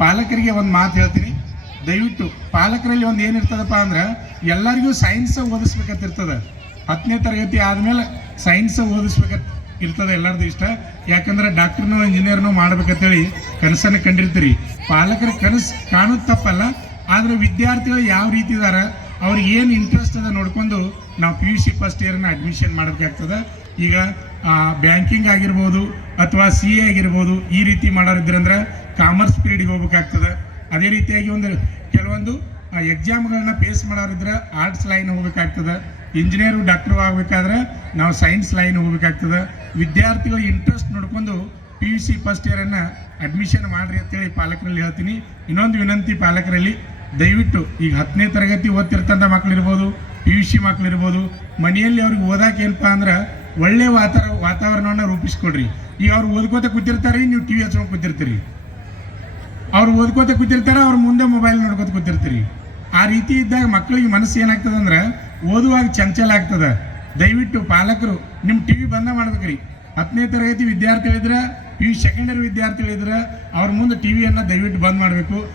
ಪಾಲಕರಿಗೆ ಒಂದು ಮಾತು ಹೇಳ್ತೀನಿ, ದಯವಿಟ್ಟು ಪಾಲಕರಲ್ಲಿ ಒಂದು ಏನಿರ್ತದಪ್ಪ ಅಂದ್ರೆ ಎಲ್ಲರಿಗೂ ಸೈನ್ಸ್ ಓದಿಸ್ಬೇಕಂತಿರ್ತದೆ. 10ನೇ ತರಗತಿ ಆದಮೇಲೆ ಸೈನ್ಸ್ ಓದಿಸ್ಬೇಕಂತ ಇರ್ತದೆ ಎಲ್ಲರದು ಇಷ್ಟ. ಯಾಕಂದ್ರೆ ಡಾಕ್ಟರ್ನೋ ಇಂಜಿನಿಯರ್ನೋ ಮಾಡ್ಬೇಕಂತೇಳಿ ಕನಸನ್ನು ಕಂಡಿರ್ತೀರಿ. ಪಾಲಕರ ಕನಸು ಕಾಣೋದು ತಪ್ಪಲ್ಲ, ಆದರೆ ವಿದ್ಯಾರ್ಥಿಗಳು ಯಾವ ರೀತಿ ಇದಾರೆ, ಅವ್ರಿಗೆ ಏನು ಇಂಟ್ರೆಸ್ಟ್ ಅದ ನೋಡ್ಕೊಂಡು ನಾವು PUC ಫಸ್ಟ್ ಇಯರ್ನ ಅಡ್ಮಿಷನ್ ಮಾಡಬೇಕಾಗ್ತದೆ. ಈಗ ಬ್ಯಾಂಕಿಂಗ್ ಆಗಿರ್ಬೋದು ಅಥವಾ CA ಆಗಿರ್ಬೋದು, ಈ ರೀತಿ ಮಾಡೋರಿದ್ರಂದ್ರೆ ಕಾಮರ್ಸ್ ಪೀರಿಯಡ್ಗೆ ಹೋಗ್ಬೇಕಾಗ್ತದೆ. ಅದೇ ರೀತಿಯಾಗಿ ಕೆಲವೊಂದು ಎಕ್ಸಾಮ್ಗಳನ್ನ ಫೇಸ್ ಮಾಡೋರಿದ್ರೆ ಆರ್ಟ್ಸ್ ಲೈನ್ ಹೋಗ್ಬೇಕಾಗ್ತದೆ. ಇಂಜಿನಿಯರು ಡಾಕ್ಟ್ರು ಆಗಬೇಕಾದ್ರೆ ನಾವು ಸೈನ್ಸ್ ಲೈನ್ ಹೋಗ್ಬೇಕಾಗ್ತದೆ. ವಿದ್ಯಾರ್ಥಿಗಳ ಇಂಟ್ರೆಸ್ಟ್ ನೋಡ್ಕೊಂಡು PUC ಫಸ್ಟ್ ಇಯರನ್ನು ಅಡ್ಮಿಷನ್ ಮಾಡಿರಿ ಅಂತೇಳಿ ಪಾಲಕರಲ್ಲಿ ಹೇಳ್ತೀನಿ. ಇನ್ನೊಂದು ವಿನಂತಿ ಪಾಲಕರಲ್ಲಿ, ದಯವಿಟ್ಟು ಈಗ 10ನೇ ತರಗತಿ ಓದ್ತಿರ್ತಂಥ ಮಕ್ಕಳಿರ್ಬೋದು, PUC ಮಕ್ಕಳಿರ್ಬೋದು, ಮನೆಯಲ್ಲಿ ಅವ್ರಿಗೆ ಓದಾಕೆ ಏನಪ್ಪ ಅಂದ್ರೆ ಒಳ್ಳೆ ವಾತಾವರಣವನ್ನು ರೂಪಿಸ್ಕೊಡ್ರಿ. ಈಗ ಅವ್ರು ಓದ್ಕೋತ ಕೂತಿರ್ತಾರೆ, ನೀವು TV ಹಚ್ಕೊಂಡು ಕೂತಿರ್ತೀರಿ. ಅವ್ರು ಓದ್ಕೋತ ಕೂತಿರ್ತಾರೆ, ಅವ್ರ ಮುಂದೆ ಮೊಬೈಲ್ ನೋಡ್ಕೋತ ಕೂತಿರ್ತೀರಿ. ಆ ರೀತಿ ಇದ್ದಾಗ ಮಕ್ಕಳಿಗೆ ಮನಸ್ಸು ಏನಾಗ್ತದೆ ಅಂದ್ರೆ ಓದುವಾಗ ಚಂಚಲ ಆಗ್ತದೆ. ದಯವಿಟ್ಟು ಪಾಲಕರು ನಿಮ್ಮ TV ಬಂದ ಮಾಡ್ಬೇಕ್ರಿ. 10ನೇ ತರಗತಿ ವಿದ್ಯಾರ್ಥಿಗಳಿದ್ರೆ, PUC ಸೆಕೆಂಡ್ ಇಯರ್ ವಿದ್ಯಾರ್ಥಿಗಳಿದ್ರೆ ಅವ್ರ ಮುಂದೆ TVಯನ್ನು ದಯವಿಟ್ಟು ಬಂದ್ ಮಾಡಬೇಕು.